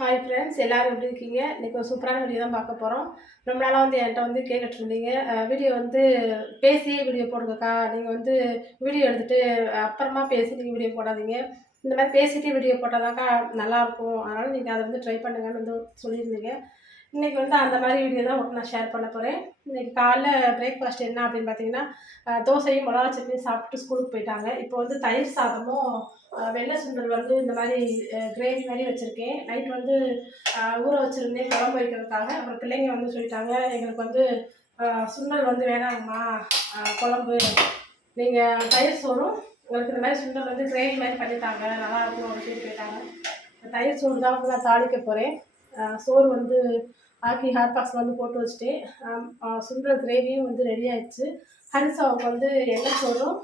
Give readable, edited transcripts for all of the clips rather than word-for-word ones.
Hi friends, எல்லாரும் எப்படி இருக்கீங்க? இன்னைக்கு ஒரு சூப்பரான வீடியோ தான் பார்க்க போகிறோம். ரொம்ப நாளாக என்கிட்ட கேட்டுட்டு இருந்தீங்க. வீடியோ பேசியே வீடியோ போடுங்கக்கா. நீங்கள் வீடியோ எடுத்துகிட்டு அப்புறமா பேசி நீங்கள் வீடியோ போடாதீங்க. இந்த மாதிரி பேசிட்டு வீடியோ போட்டால் தான்க்கா நல்லாயிருக்கும். அதனால் நீங்கள் அதை ட்ரை பண்ணுங்கன்னு சொல்லியிருந்தீங்க. இன்றைக்கி அந்த மாதிரி வீடியோ தான் உங்களுக்கு நான் ஷேர் பண்ண போகிறேன். இன்றைக்கி காலைல பிரேக்ஃபாஸ்ட் என்ன அப்படின்னு பார்த்தீங்கன்னா, தோசையும் மிளகா சட்னியும் சாப்பிட்டு ஸ்கூலுக்கு போயிட்டாங்க. இப்போ தயிர் சாதமும் வெள்ளை சுண்டல் இந்த மாதிரி கிரேவி மாதிரி வச்சுருக்கேன். நைட் ஊற வச்சுருந்தேன் குழம்பு வைக்கிறதுக்காக. அப்புறம் பிள்ளைங்க சொல்லிட்டாங்க, எங்களுக்கு சுண்டல் வேணாங்கம்மா, குழம்பு நீங்கள் தயிர் சோறும் உங்களுக்கு இந்த மாதிரி சுண்டல் கிரேவி மாதிரி பண்ணித்தாங்க, நல்லாயிருக்கும் அப்படின்னு சொல்லி போயிட்டாங்க. தயிர் சோறு தான் நான் தாளிக்க போகிறேன். சோறு ஆக்கி ஹாட் பாக்ஸில் போட்டு வச்சுட்டேன். சுண்டல் கிரேவியும் ரெடி ஆகிடுச்சு. ஹரிசாவுக்கு எண்ணெய் சோறும்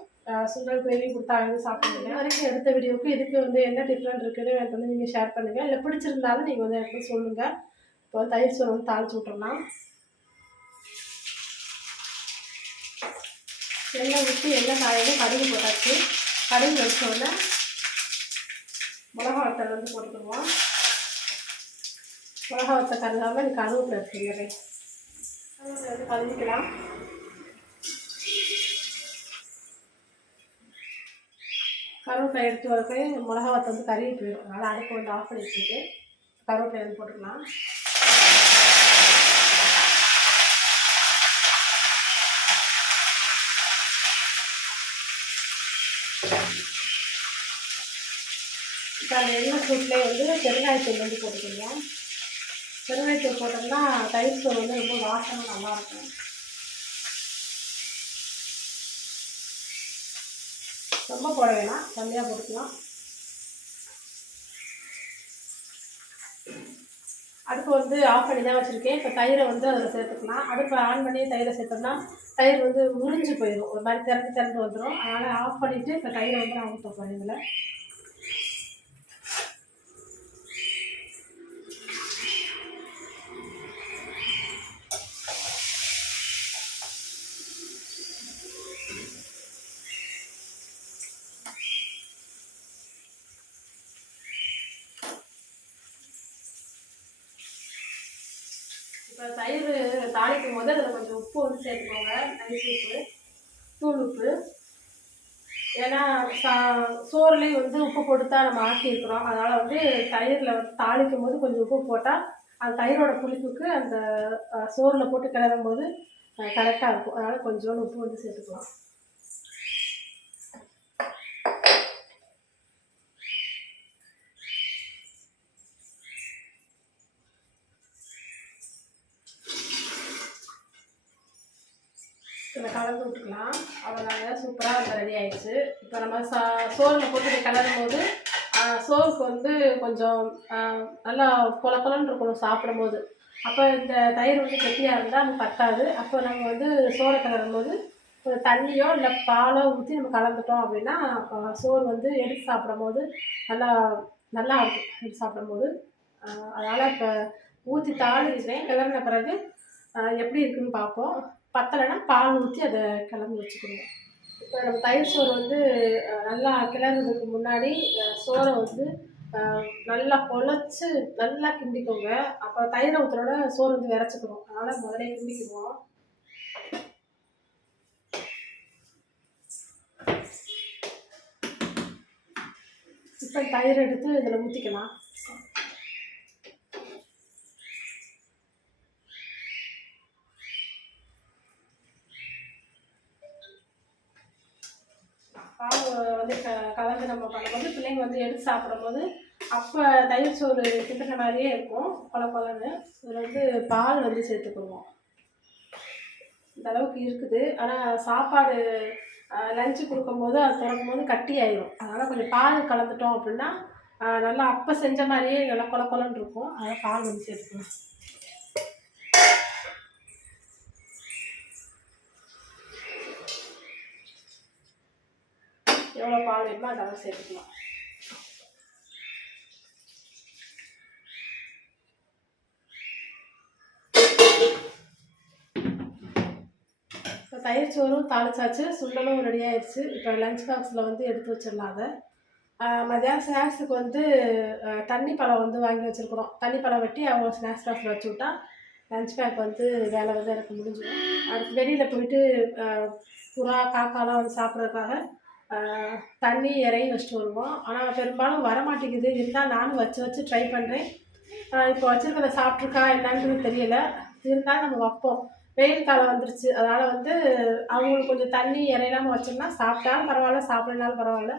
சுண்டல் கிரேவி கொடுத்தா சாப்பிடுங்க. வரைக்கும் எடுத்த வீடியோவுக்கு இதுக்கு என்ன டிஃப்ரெண்ட் இருக்குதுன்னு எனக்கு நீங்கள் ஷேர் பண்ணுங்கள். இல்லை பிடிச்சிருந்தாலும் நீங்கள் எனக்கு சொல்லுங்கள். இப்போ தயிர் சோறு தாளிச்சு விட்டோம்னா எண்ணெய் ஊற்றி எண்ணெய் காயவும் கடுகு போட்டாச்சு. கடுகு வச்சோடனே மிளகா வத்தல் போட்டுக்குவோம். மிளகா வத்த கருகாமல் கருவேப்பிலை எடுத்துக்கிறேன். கருவேப்பிலை கழுவிக்கலாம். கருவேப்பிலை எடுத்து வரப்போ மிளகா வத்த கருகி போயிடும். அதனால் அடுப்பு ஆஃப் பண்ணி வச்சுட்டு கருவேப்பிலை போட்டுக்கலாம். இப்போ அந்த எண்ணெய் சூட்லேயே பெருங்காயத்தூள் போட்டுக்கலாம். பெருங்காயத்தூள் போட்டோம்னா தயிர் சோறு ரொம்ப வாசனை நல்லாயிருக்கும். ரொம்ப போட வேணாம், கம்மியாக போட்டுக்கலாம். அடுப்பு ஆஃப் பண்ணி தான் வச்சுருக்கேன். இப்போ தயிரை அதில் சேர்த்துக்கலாம். அடுப்பை ஆன் பண்ணி தயிரை சேர்த்தோம்னா தயிர் உறிஞ்சு போயிடும், ஒரு மாதிரி திறந்து வந்துடும். அதனால் ஆஃப் பண்ணிவிட்டு இப்போ தயிரை நான் ஊற்ற போகிறேன். இதில் இப்போ தயிர் தாளிக்கும் போது அதில் கொஞ்சம் உப்பு சேர்த்துக்கோங்க. நைஸ் உப்பு, தூள் உப்பு. ஏன்னா சோறுலேயும் உப்பு போட்டு தான் நம்ம ஆக்கியிருக்கிறோம். அதனால் தயிரில் தாளிக்கும் போது கொஞ்சம் உப்பு போட்டால் அந்த தயிரோட புளிப்புக்கு அந்த சோறில் போட்டு கிளறும் போது கரெக்டாக இருக்கும். அதனால் கொஞ்சோண்டு உப்பு சேர்த்துக்கலாம். இதை கலந்து விட்டுக்கலாம். அவ்வளோதாங்க, சூப்பராக ரெடி ஆகிடுச்சு. இப்போ நம்ம சோறில் போட்டு கிளறும் போது சோறுக்கு கொஞ்சம் நல்லா கொலன்னு இருக்கணும் சாப்பிடும் போது. அப்போ இந்த தயிர் கெட்டியாக இருந்தால் அது பத்தாது. அப்போ நம்ம சோறை கிளறும் போது ஒரு தண்ணியோ இல்லை பாலோ ஊற்றி நம்ம கலந்துட்டோம் அப்படின்னா சோறு எடுத்து சாப்பிடும் போது நல்லா இருக்கும். எடுத்து சாப்பிடும் போது அதனால் இப்போ ஊற்றி தாளிச்சுவேன். கிளறின பிறகு எப்படி இருக்குதுன்னு பார்ப்போம். பத்தலைன்னா பால் ஊற்றி அதை கிளம்பி வச்சுக்கணும். இப்போ நம்ம தயிர் சோறு நல்லா கிளறதுக்கு முன்னாடி சோறை நல்லா குழச்சி நல்லா கிண்டிக்கோங்க. அப்போ தயிரை ஊற்றுறோட சோறு விரைச்சிக்கணும். அதனால் முதலே கிண்டிக்குவோம். இப்போ தயிர் எடுத்து இதில் ஊற்றிக்கலாம். பால் கலந்து நம்ம பண்ணும்போது பிள்ளைங்க எடுத்து சாப்பிடும்போது அப்போ தயிர் சோறு கிண்டுன மாதிரியே இருக்கும், கொலன்னு. இதில் பால் சேர்த்துக்குவோம். இந்த அளவுக்கு இருக்குது. ஆனால் சாப்பாடு லஞ்சு கொடுக்கும்போது அது திறக்கும் போது கட்டி ஆயிடும். அதனால் கொஞ்சம் பால் கலந்துட்டோம் அப்படின்னா நல்லா அப்போ செஞ்ச மாதிரியே நல்லா கொலன்னு இருக்கும். அதனால் பால் சேர்த்துக்கணும். எவ்வளோ பால் வேணுமோ அதெல்லாம் சேர்த்துக்கலாம். இப்போ தயிர் சோறும் தாளிச்சாச்சு, சுண்டலும் ரெடி ஆயிடுச்சு. இப்போ லஞ்ச் பாக்ஸில் எடுத்து வச்சிடலாம். அதை மதியானம் ஸ்நாக்ஸுக்கு வந்து தண்ணி பழம் வந்து வாங்கி வச்சுருக்குறோம். தண்ணி பழம் வெட்டி அவங்க ஸ்நாக்ஸ் பாக்ஸில் வச்சு விட்டா லஞ்ச் பேக் வந்து வேலை வந்து எனக்கு முடிஞ்சிடும். அடுத்து வெளியில் போயிட்டு புறா காக்காலாம் வந்து சாப்பிட்றதுக்காக தண்ணி இறையும் வச்சுட்டு வருவோம். ஆனால் பெரும்பாலும் வரமாட்டேங்குது. இருந்தால் நானும் வச்சு வச்சு ட்ரை பண்ணுறேன். இப்போ வச்சுருக்கிறத சாப்பிட்ருக்கா என்னன்னு தெரியல. இருந்தாலும் நம்ம வைப்போம். வெயில் காலம் வந்துருச்சு. அதனால் வந்து அவங்களுக்கு கொஞ்சம் தண்ணி இறையிலாமல் வச்சோம்னா சாப்பிட்டாலும் பரவாயில்ல, சாப்பிட்லனாலும் பரவாயில்ல.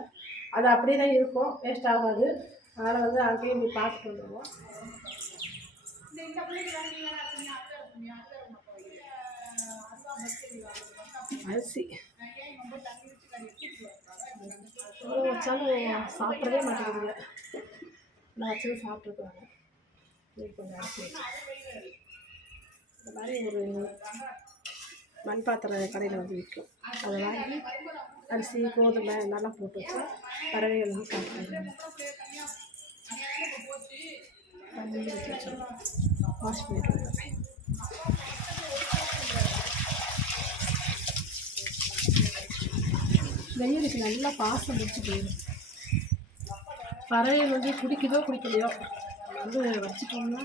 அது அப்படியே தான் இருக்கும், வேஸ்ட் ஆகாது. அதனால் வந்து அங்கேயும் போய் பார்த்துட்டு வந்துடுவோம். அரிசி எவ்வளோ வச்சாலும் சாப்பிடவே மாட்டேங்குதுங்க. நான் வச்சது சாப்பிட்ருக்குறாங்க. கொஞ்சம் அரிசி இந்த மாதிரி ஒரு மண் பாத்திர கடையில் வந்து விற்கும். அதை வாங்கி அரிசி கோதுமை நல்லா போட்டு வச்சா பறவைகள் வந்து சாப்பிட்றாங்க. தண்ணி ஊற்றி வச்சிடலாம், வாஷ் பண்ணிடுவாங்க. வெயிலுக்கு நல்லா பாசம் முடிச்சு போயிடும். பறவைகள் வந்து குடிக்குதோ குடிக்கலையோ வந்து வச்சுட்டோம்னா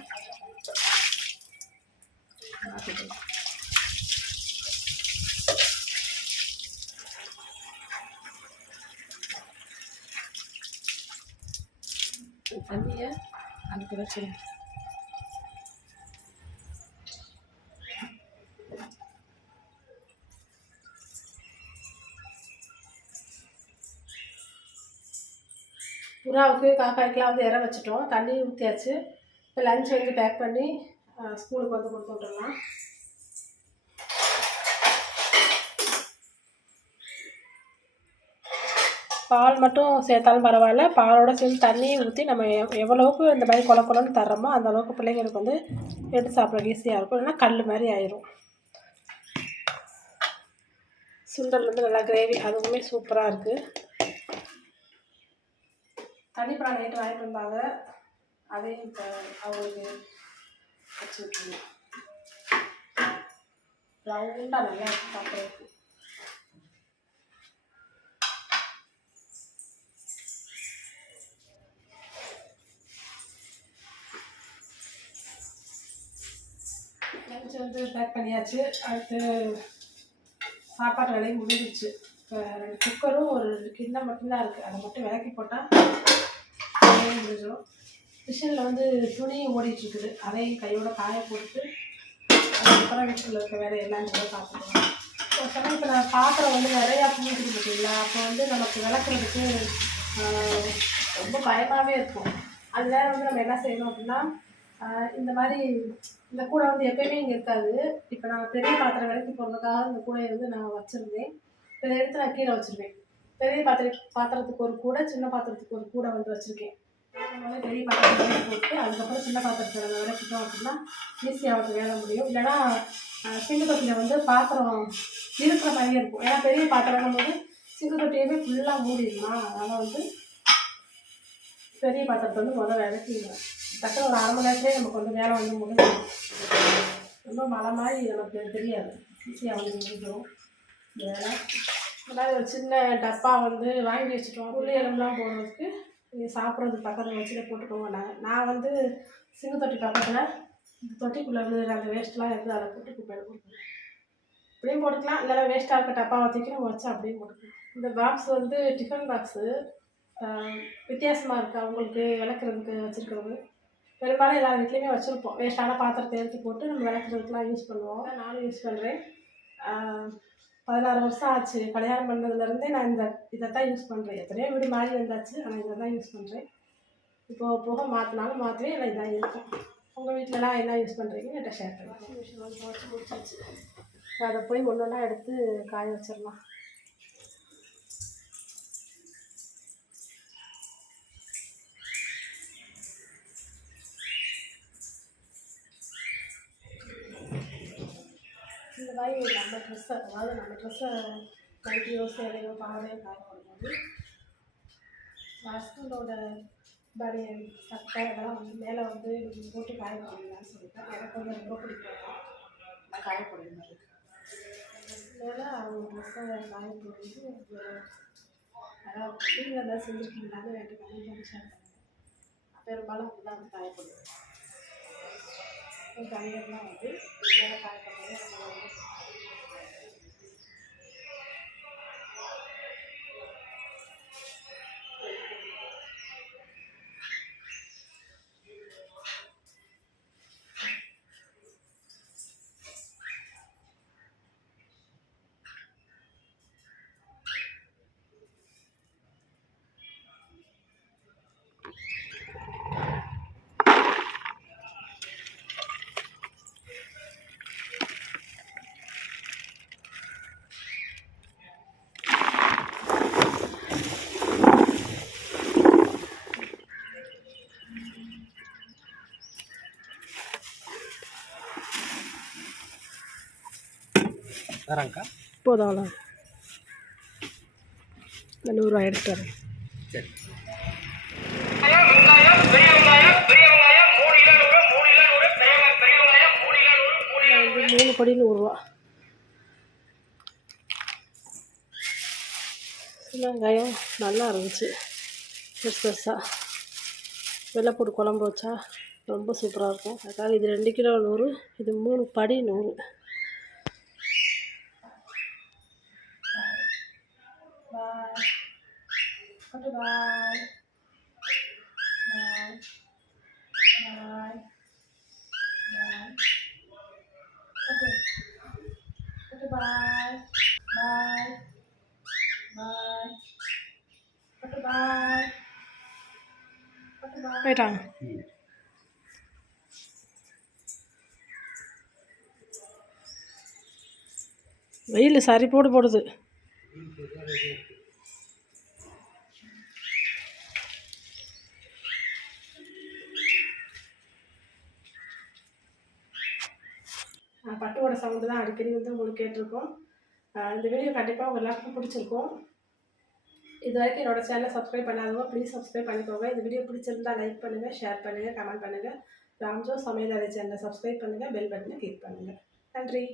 தண்ணியை அதுக்கு வச்சிடும். புறாவுக்கு காக்காய்க்கெலாம் வந்து இற வச்சுட்டோம், தண்ணி ஊற்றியாச்சு. இப்போ லஞ்ச் வந்து பேக் பண்ணி ஸ்கூலுக்கு வந்து கொடுத்து விட்டுடலாம். பால் மட்டும் சேர்த்தாலும் பரவாயில்ல, பாலோடு சேர்ந்து தண்ணியை ஊற்றி நம்ம எவ்வளோவுக்கு இந்த மாதிரி குழம்புன்னு தர்றோமோ அந்த அளவுக்கு பிள்ளைங்களுக்கு வந்து எடுத்து சாப்பிட ஈஸியாக இருக்கும். இல்லைன்னா கல் மாதிரி ஆயிரும். சுண்டல் வந்து நல்லா கிரேவி, அதுவுமே சூப்பராக இருக்குது. தண்ணி பழம் நைட்டு வாங்கிட்டு வந்தாங்க, அதையும் இப்போ அவங்களுக்கு வச்சு விட்டுருவோம். ரவுண்டாக நல்லா சாப்பிட்றதுக்கு. லஞ்ச் வந்து பேக் பண்ணியாச்சு. அடுத்து சாப்பாடு வேலையும் முடிஞ்சிச்சு. இப்போ குக்கரும் ஒரு கிண்ணம் மட்டும்தான் இருக்குது, அதை மட்டும் விளக்கி போட்டால் முடிஞ்சிடும். மிஷினில் வந்து துணியும் ஓடிட்டுருக்குது, அதையும் கையோட காய போட்டு அதுக்கப்புறம் வீட்டில் இருக்க வேலை எல்லாம் கூட பார்த்துக்கலாம். ஒரு சமயம் இப்போ நான் பாத்திரம் வந்து நிறையா பூஞ்சிட்டு பார்த்தீங்களா, அப்போ வந்து நமக்கு விளக்குறதுக்கு ரொம்ப பயமாகவே இருக்கும். அது வேறு வந்து நம்ம என்ன செய்யணும் அப்படின்னா, இந்த மாதிரி இந்த கூடை வந்து எப்போயுமே இங்கே இருக்காது. இப்போ நான் பெரிய பாத்திரம் விளக்கி போடுறதுக்காக இந்த கூடையை வந்து நான் வச்சுருந்தேன். இப்போ இதை எடுத்து நான் கீழே வச்சுருவேன். பெரிய பாத்திரத்துக்கு ஒரு கூடை, சின்ன பாத்திரத்துக்கு ஒரு கூடை வந்து வச்சுருக்கேன். முதல்ல பெரிய பாத்திரத்தை விளக்கி போட்டு அதுக்கப்புறம் சின்ன பாத்திரத்தை நம்ம விளக்கிட்டோம் அப்படின்னா ஈஸியாக அவங்களுக்கு வேலை முடியும். இல்லைன்னா சிங்கு தொட்டியில் வந்து பாத்திரம் இருக்கிற மாதிரியே இருக்கும். ஏன்னா பெரிய பாத்திரம் போது சிங்கு தொட்டியவே ஃபுல்லாக மூடிடலாம். அதனால் வந்து பெரிய பாத்திரத்தை வந்து முதல்ல விளக்கிடுவேன். டக்குனு ஒரு 1/2 மணி நேரத்துலேயே நமக்கு வந்து வேலை வந்து முடிஞ்சிடும். ரொம்ப மழை மாதிரி நமக்கு தெரியாது, ஈஸியாக வந்து முடிஞ்சிடும் வேலை. அதாவது ஒரு சின்ன டப்பா வந்து வாங்கி வச்சுட்டோம், புள்ளி எலும்புலாம் போடுறதுக்கு. நீங்கள் சாப்பிட்றது பக்கத்தில் வச்சுட்டு போட்டுக்கோங்க. நான் வந்து சின்ன தொட்டி பக்கத்தில் இந்த தொட்டிக்குள்ளே விழுகிற அந்த வேஸ்ட்லாம் எடுத்து அதை போட்டு குப்பையில் கொடுக்கணும். அப்படியும் போட்டுக்கலாம், இல்லைனா வேஸ்ட்டாக இருக்க டப்பாவை தூக்கி நம்ம வச்சு அப்படியே போட்டுக்கலாம். இந்த பாக்ஸ் வந்து டிஃபன் பாக்ஸு வித்தியாசமாக இருக்குது. அவங்களுக்கு விளக்குறதுக்கு வச்சுருக்கிறது பெரும்பாலும் எல்லா வீட்லேயுமே வச்சுருப்போம். வேஸ்ட்டான பாத்திரத்தை எடுத்து போட்டு நம்ம விளக்குறதுக்குலாம் யூஸ் பண்ணுவோம். நானும் யூஸ் பண்ணுறேன். 16 வருஷம் ஆச்சு கல்யாணம் பண்ணதுலேருந்தே நான் இதை தான் யூஸ் பண்ணுறேன். எத்தனையோ வீடு மாறி வந்தாச்சு, ஆனால் இதை தான் யூஸ் பண்ணுறேன். இப்போது போக மாற்றினாலும் மாற்றவே இல்லை, இதான் இருக்கும். உங்கள் வீட்டிலலாம் என்ன யூஸ் பண்ணுறீங்க என்கிட்ட ஷேர் பண்ணலாம். மிஷின் வந்து துவைச்சி முடிச்சாச்சு. அதை போய் ஒன்று ஒன்றா எடுத்து காய வச்சிடலாம். இந்த மாதிரி நம்ம ட்ரெஸ்ஸை, அதாவது நம்ம ட்ரெஸ்ஸை நைட்டியோ சேலையோ பாவையோ காய போடும்போது ஹஸ்பண்டோட பனியன் சட்டை இதெல்லாம் வந்து மேலே வந்து போட்டு காய போடலான்னு சொல்லிட்டேன். எனக்கு வந்து ரொம்ப பிடிக்கும், நான் காய போடுறது. மேலே அவங்க ட்ரெஸ்ஸை காய போடுறது அதான் நீங்கள் ஏதாவது செஞ்சுருக்கீங்களான்னு எனக்கு கமெண்ட் பண்ணி ஷேர் பண்ணுங்கள். பெரும்பாலும் அப்படி தான் வந்து காயப்படுது. காய்கறிலாம் வந்து இதோட காயப்படுறது நம்ம வந்து தரேங்க்கா. போதும். இந்த 100 ரூபா எடுத்துட்டு வரேன். சரி. வந்து 3 படி 100 ரூபா. வெங்காயம் நல்லா இருந்துச்சு, பெருசு பெருசாக. வெள்ளைப்பூடு குழம்பு வச்சா ரொம்ப சூப்பராக இருக்கும். அதுக்காக இது 2 கிலோ 100, இது 3 படி 100. பாய் பாய் பாய் பாய் போயிட்டாங்க. வெயில் சரி போடுது. பட்டுவோட சவுண்டு தான் அடிக்கடி வந்து உங்களுக்கு கேட்டிருக்கோம். இந்த வீடியோ கண்டிப்பாக உங்கள் எல்லாருக்கும் பிடிச்சிருக்கும். இது வரைக்கும் என்னோடய சேனலை சப்ஸ்கிரைப் பண்ணாதவங்க ப்ளீஸ் சப்ஸ்கிரைப் பண்ணிக்கோங்க. இந்த வீடியோ பிடிச்சிருந்தா லைக் பண்ணுங்கள், ஷேர் பண்ணுங்கள், கமெண்ட் பண்ணுங்கள். ராம்ஜோ சமையலறை சேனலை சப்ஸ்கிரைப் பண்ணுங்கள், பெல் பட்டனை கிளிக் பண்ணுங்கள். நன்றி.